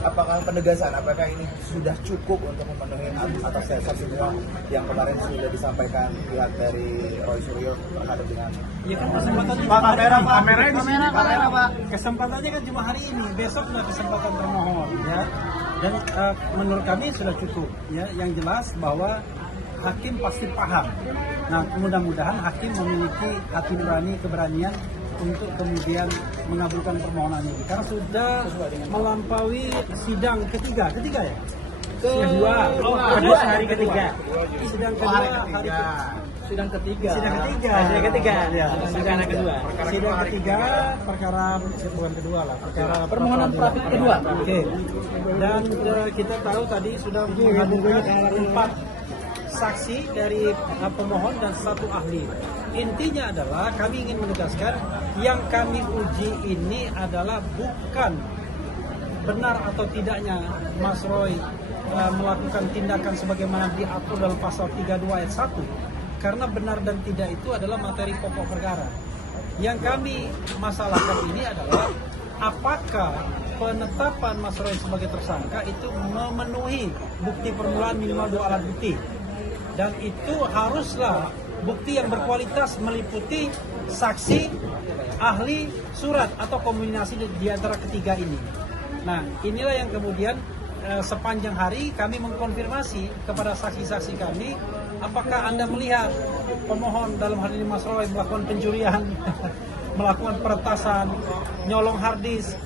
apakah penegasan, apakah ini sudah cukup untuk memenuhi atas dasar semua yang kemarin sudah disampaikan pihak dari Roy Suryo terhadap dengan Ya kan kesempatannya Pak, cuma hari kamera, ini. Pak. Kameranya di sini, Kamera, Pak. Kesempatannya kan cuma hari ini, besok sudah kesempatan termohon ya. Dan menurut kami sudah cukup ya. Yang jelas bahwa hakim pasti paham. Nah, mudah-mudahan hakim memiliki hati nurani, keberanian untuk kemudian mengabulkan permohonan ini karena sudah melampaui sidang ketiga ya? Kedua hari ketiga. Sidang kedua hari Sidang ketiga. Sidang ketiga. Sidang ketiga. Ya, Sidang kedua. Sidang ketiga perkara bukan kedua lah, perkara Permohonan pra-peradilan kedua. Oke. Dan kita tahu tadi sudah menghadirkan 4 saksi dari pemohon dan 1 ahli. Intinya adalah kami ingin menegaskan yang kami uji ini adalah bukan benar atau tidaknya Mas Roy melakukan tindakan sebagaimana diatur dalam pasal 32 ayat 1. Karena benar dan tidak itu adalah materi pokok perkara. Yang kami masalahkan ini adalah apakah penetapan Mas Roy sebagai tersangka itu memenuhi bukti permulaan minimal 2 alat bukti. Dan itu haruslah bukti yang berkualitas meliputi saksi, ahli, surat atau kombinasi di antara ketiga ini. Nah, inilah yang kemudian sepanjang hari kami mengkonfirmasi kepada saksi-saksi kami, apakah Anda melihat pemohon dalam hal ini Mas Roy melakukan pencurian, melakukan peretasan, nyolong harddisk,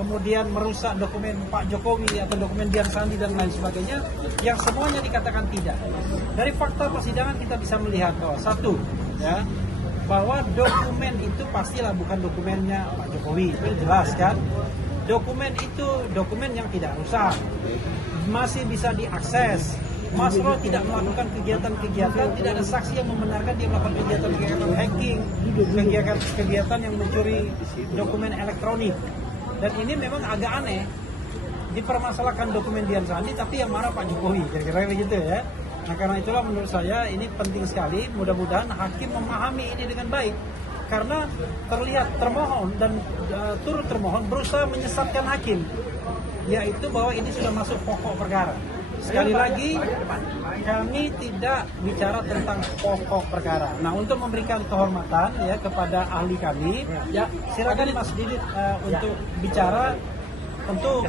kemudian merusak dokumen Pak Jokowi atau dokumen Dian Sandi dan lain sebagainya, yang semuanya dikatakan tidak. Dari fakta persidangan kita bisa melihat bahwa satu, ya, bahwa dokumen itu pastilah bukan dokumennya Pak Jokowi, itu jelas kan. Dokumen itu dokumen yang tidak rusak, masih bisa diakses. Mas Roy tidak melakukan kegiatan-kegiatan, tidak ada saksi yang membenarkan dia melakukan kegiatan-kegiatan hacking, kegiatan yang mencuri dokumen elektronik. Dan ini memang agak aneh, dipermasalahkan dokumen Dian Sandi tapi yang marah Pak Jokowi, kira-kira begitu ya. Nah, karena itulah menurut saya ini penting sekali, mudah-mudahan hakim memahami ini dengan baik. Karena terlihat termohon dan turut termohon berusaha menyesatkan hakim, yaitu bahwa ini sudah masuk pokok perkara. Sekali lagi, kami tidak bicara tentang pokok perkara. Nah, untuk memberikan kehormatan ya kepada ahli kami, ya silakan Mas Didit untuk bicara, untuk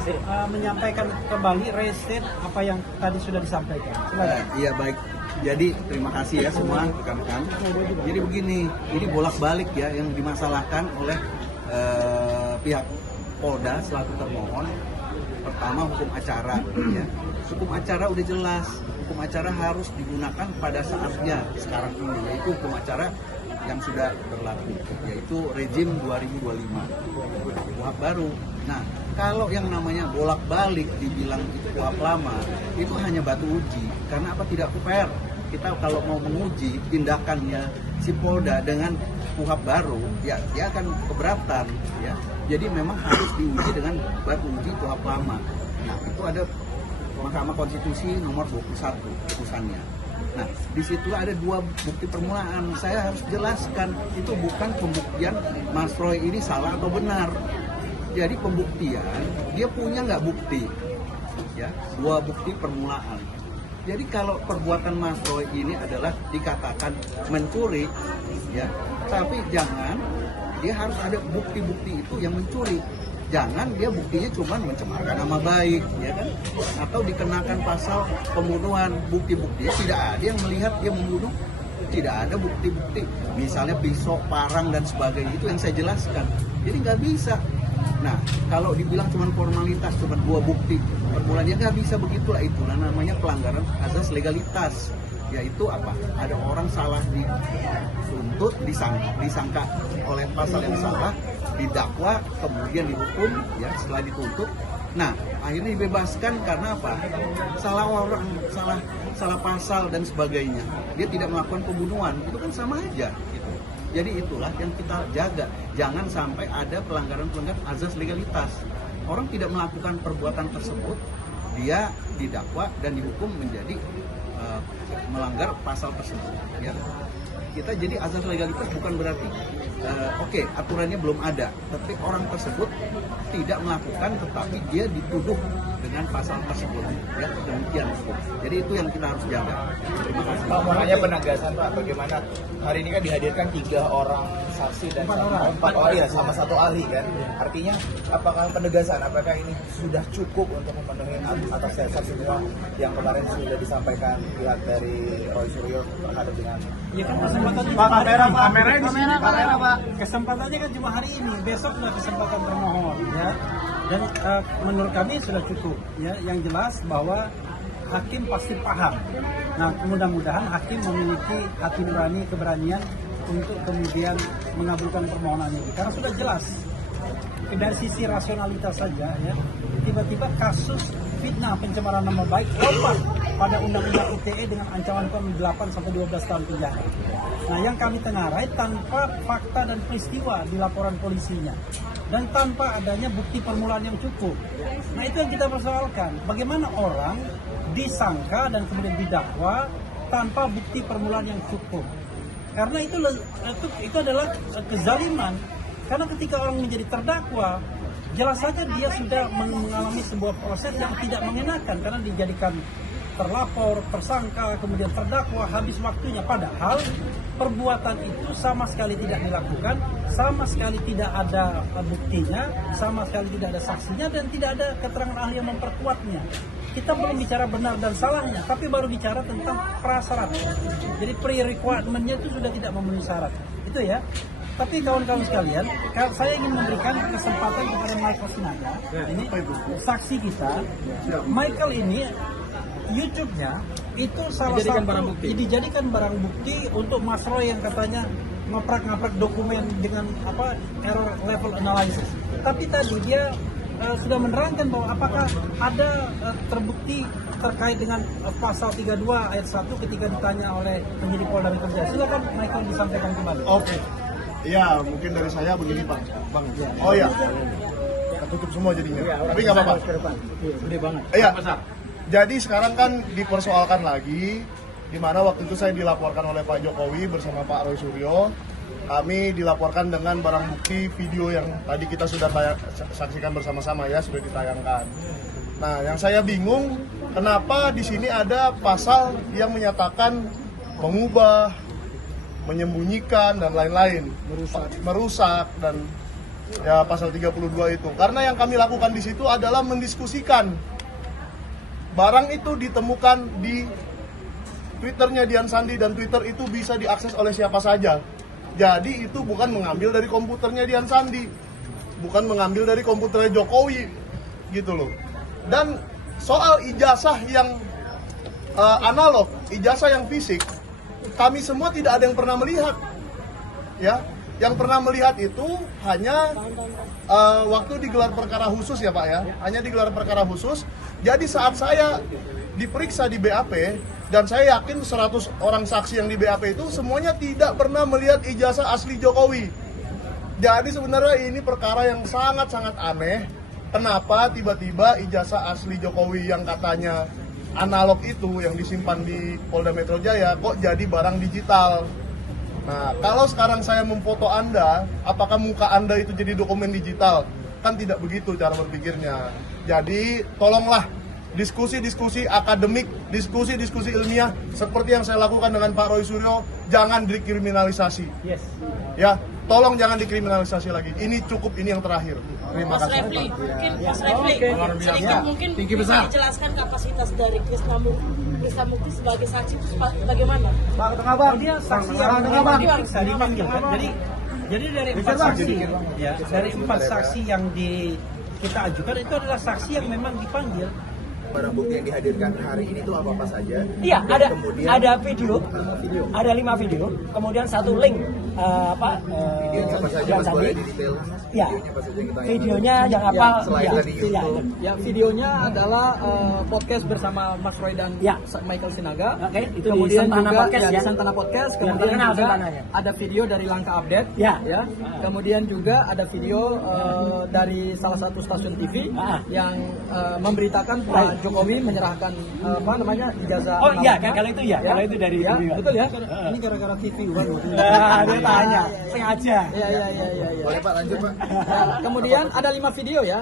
menyampaikan kembali restate apa yang tadi sudah disampaikan. Silakan. Iya, baik. Jadi terima kasih ya semua rekan-rekan. Jadi begini, ini bolak-balik ya yang dimasalahkan oleh pihak Polda selaku termohon. Pertama, hukum acara ya. Hukum acara udah jelas, hukum acara harus digunakan pada saatnya sekarang ini, yaitu hukum acara yang sudah berlaku, yaitu rejim 2025 KUHP baru. Nah, kalau yang namanya bolak-balik dibilang itu KUHP lama, itu hanya batu uji. Karena apa? Tidak fair. Kita kalau mau menguji tindakannya si Polda dengan KUHP baru, ya dia akan keberatan ya. Jadi memang harus diuji dengan batu uji KUHP lama. Nah, itu ada Mahkamah Konstitusi nomor 21 putusannya. Nah, di situ ada 2 bukti permulaan. Saya harus jelaskan itu bukan pembuktian Mas Roy ini salah atau benar. Jadi pembuktian dia punya nggak bukti, ya 2 bukti permulaan. Jadi kalau perbuatan Mas Roy ini adalah dikatakan mencuri, ya, tapi jangan dia harus ada bukti-bukti itu yang mencuri. Jangan dia buktinya cuma mencemarkan nama baik, ya kan? Atau dikenakan pasal pembunuhan, bukti-buktinya tidak ada yang melihat dia membunuh, tidak ada bukti-bukti. Misalnya pisau, parang dan sebagainya, itu yang saya jelaskan. Jadi nggak bisa. Nah, kalau dibilang cuma formalitas, cuma 2 bukti permulaan, ya nggak bisa begitulah. Itulah namanya pelanggaran azas legalitas. Yaitu apa? Ada orang salah dituntut, disangka oleh pasal yang salah, didakwa, kemudian dihukum, ya setelah dituntut. Nah, akhirnya dibebaskan karena apa? Salah orang, salah pasal dan sebagainya. Dia tidak melakukan pembunuhan, itu kan sama aja. Gitu. Jadi itulah yang kita jaga. Jangan sampai ada pelanggaran-pelanggaran azas legalitas. Orang tidak melakukan perbuatan tersebut, dia didakwa dan dihukum menjadi melanggar pasal tersebut. Ya. Kita jadi azas legalitas bukan berarti oke, aturannya belum ada, tapi orang tersebut tidak melakukan, tetapi dia dituduh dengan pasal tersebut. Ya, demikian. Jadi itu yang kita harus jaga. Terima kasih. Pak, mau nanya penegasan Pak, bagaimana hari ini kan dihadirkan 3 orang saksi dan 4 orang ya sama 1 ahli kan. Artinya apakah penegasan, apakah ini sudah cukup untuk memenuhi atas dasar semua yang kemarin sudah disampaikan pihak dari Roy Suryo terhadap dengan Ya kan kesempatannya Pak, cuma hari kamera, ini. Pak, kamera di sini, kamera, Pak. Kesempatannya kan cuma hari ini, besok nggak kesempatan termohon ya. Dan menurut kami sudah cukup ya. Yang jelas bahwa hakim pasti paham. Nah, mudah-mudahan hakim memiliki hati nurani, keberanian untuk kemudian mengabulkan permohonan ini. Karena sudah jelas dari sisi rasionalitas saja ya, tiba-tiba kasus fitnah pencemaran nama baik lompat pada Undang-Undang ITE dengan ancaman hukuman 8 sampai 12 tahun penjara. Nah, yang kami tengarai tanpa fakta dan peristiwa di laporan polisinya dan tanpa adanya bukti permulaan yang cukup. Nah, itu yang kita persoalkan. Bagaimana orang disangka dan kemudian didakwa tanpa bukti permulaan yang cukup? Karena itu adalah kezaliman. Karena ketika orang menjadi terdakwa, jelas saja dia sudah mengalami sebuah proses yang tidak mengenakan karena dijadikan terlapor, tersangka, kemudian terdakwa, habis waktunya. Padahal perbuatan itu sama sekali tidak dilakukan, sama sekali tidak ada buktinya, sama sekali tidak ada saksinya, dan tidak ada keterangan ahli yang memperkuatnya. Kita belum bicara benar dan salahnya, tapi baru bicara tentang prasyarat. Jadi pre-requirement-nya itu sudah tidak memenuhi syarat. Itu ya. Tapi kawan-kawan sekalian, saya ingin memberikan kesempatan kepada Michael Sinaga. Ini saksi kita. Michael ini YouTube-nya itu salah satu dijadikan barang bukti untuk Mas Roy yang katanya ngaprak-ngaprak dokumen dengan error level analysis. Tapi tadi dia sudah menerangkan bahwa apakah ada terbukti terkait dengan pasal 32 ayat 1 ketika ditanya oleh penyidik Polda Metro Jaya. Silakan Michael disampaikan kembali. Oke. Iya, mungkin dari saya begini Pak. Bang. Oh iya. Tertutup semua jadinya. Tapi nggak apa-apa. Gede banget. Iya. Jadi sekarang kan dipersoalkan lagi, di mana waktu itu saya dilaporkan oleh Pak Jokowi bersama Pak Roy Suryo. Kami dilaporkan dengan barang bukti video yang tadi kita sudah saksikan bersama-sama ya, sudah ditayangkan. Nah, yang saya bingung, kenapa di sini ada pasal yang menyatakan mengubah, menyembunyikan dan lain-lain, merusak dan ya pasal 32 itu. Karena yang kami lakukan di situ adalah mendiskusikan. Barang itu ditemukan di Twitternya Dian Sandi dan Twitter itu bisa diakses oleh siapa saja. Jadi itu bukan mengambil dari komputernya Dian Sandi, bukan mengambil dari komputernya Jokowi, gitu loh. Dan soal ijazah yang analog, ijazah yang fisik, kami semua tidak ada yang pernah melihat, ya. Yang pernah melihat itu hanya waktu digelar perkara khusus ya Pak ya, hanya digelar perkara khusus. Jadi saat saya diperiksa di BAP, dan saya yakin 100 orang saksi yang di BAP itu semuanya tidak pernah melihat ijazah asli Jokowi. Jadi sebenarnya ini perkara yang sangat-sangat aneh. Kenapa tiba-tiba ijazah asli Jokowi yang katanya analog itu yang disimpan di Polda Metro Jaya kok jadi barang digital? Nah, kalau sekarang saya memfoto Anda, apakah muka Anda itu jadi dokumen digital? Kan tidak begitu cara berpikirnya. Jadi, tolonglah diskusi-diskusi akademik, diskusi-diskusi ilmiah seperti yang saya lakukan dengan Pak Roy Suryo, jangan dikriminalisasi. Yes. Ya, tolong jangan dikriminalisasi lagi. Ini cukup, ini yang terakhir. Terima Mas kasih. Refli, sedikit mungkin bisa dijelaskan kapasitas dari Krisnamurti sebagai saksi itu bagaimana? Dia saksi yang diperiksa, dipanggil kan. Jadi dari 4 saksi, ya, dari 4 saksi yang kita ajukan itu adalah saksi yang memang dipanggil. barang bukti yang dihadirkan hari ini itu apa saja? Iya, Dan ada kemudian, ada video, ada 5 video, kemudian 1 link videonya apa saja Mas, boleh di detail? Ya, Videonya apa saja yang kita videonya yang apa? selain Ya, dari ya, YouTube. Ya, videonya adalah podcast bersama Mas Roy dan Ya. Michael Sinaga. Oke, itu di kemudian Santana juga Podcast, ya, ya. di Santana Podcast. Biar Kemudian terkenal juga Santananya. ada video dari Langkah Update. Ya. Kemudian juga ada video dari salah satu stasiun TV yang memberitakan Pak Jokowi menyerahkan ijazah. Oh iya, analognya. kalau itu ya, kalau itu dari ya, video. betul ya. Ini gara-gara TV kan. Dia tanya, sengaja. Ya. Boleh Pak, lanjut Pak. Nah, kemudian ada 5 video ya.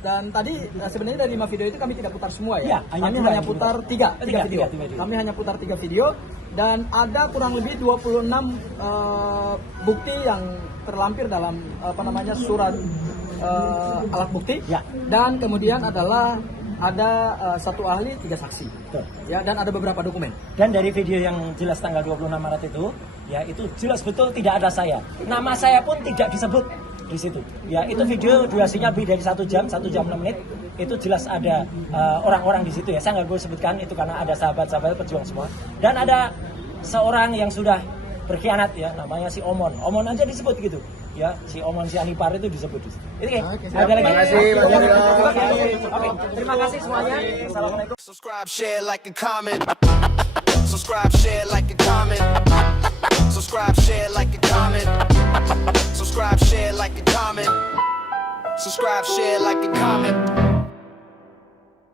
Dan tadi sebenarnya dari 5 video itu kami tidak putar semua Ya, ya. hanya Kami dua hanya yang putar diputar. 3 Tiga video. video. Kami hanya putar 3 video dan ada kurang lebih 26 bukti yang terlampir dalam surat alat bukti. Ya. Dan kemudian adalah ada 1 ahli 3 saksi. Betul. Ya, dan ada beberapa dokumen. Dan dari video yang jelas tanggal 26 Maret itu, ya itu jelas betul tidak ada saya. Nama saya pun tidak disebut di situ. Ya itu video durasinya lebih dari 1 jam 6 menit. Itu jelas ada orang-orang di situ ya. Saya nggak gue sebutkan itu karena ada sahabat-sahabat pejuang semua. Dan ada seorang yang sudah berkhianat ya, namanya si Omon. Omon aja disebut gitu. Ya, si Omon si Anipar itu disebut di situ. Itu ya. Ada lagi. Terima kasih, Mas Rio. Oke, terima kasih semuanya. Assalamualaikum. Subscribe, share, like, and comment. Subscribe, share, like, and comment. Subscribe, share, like, and comment. Subscribe, share, like, and comment. Subscribe, share, like, and comment.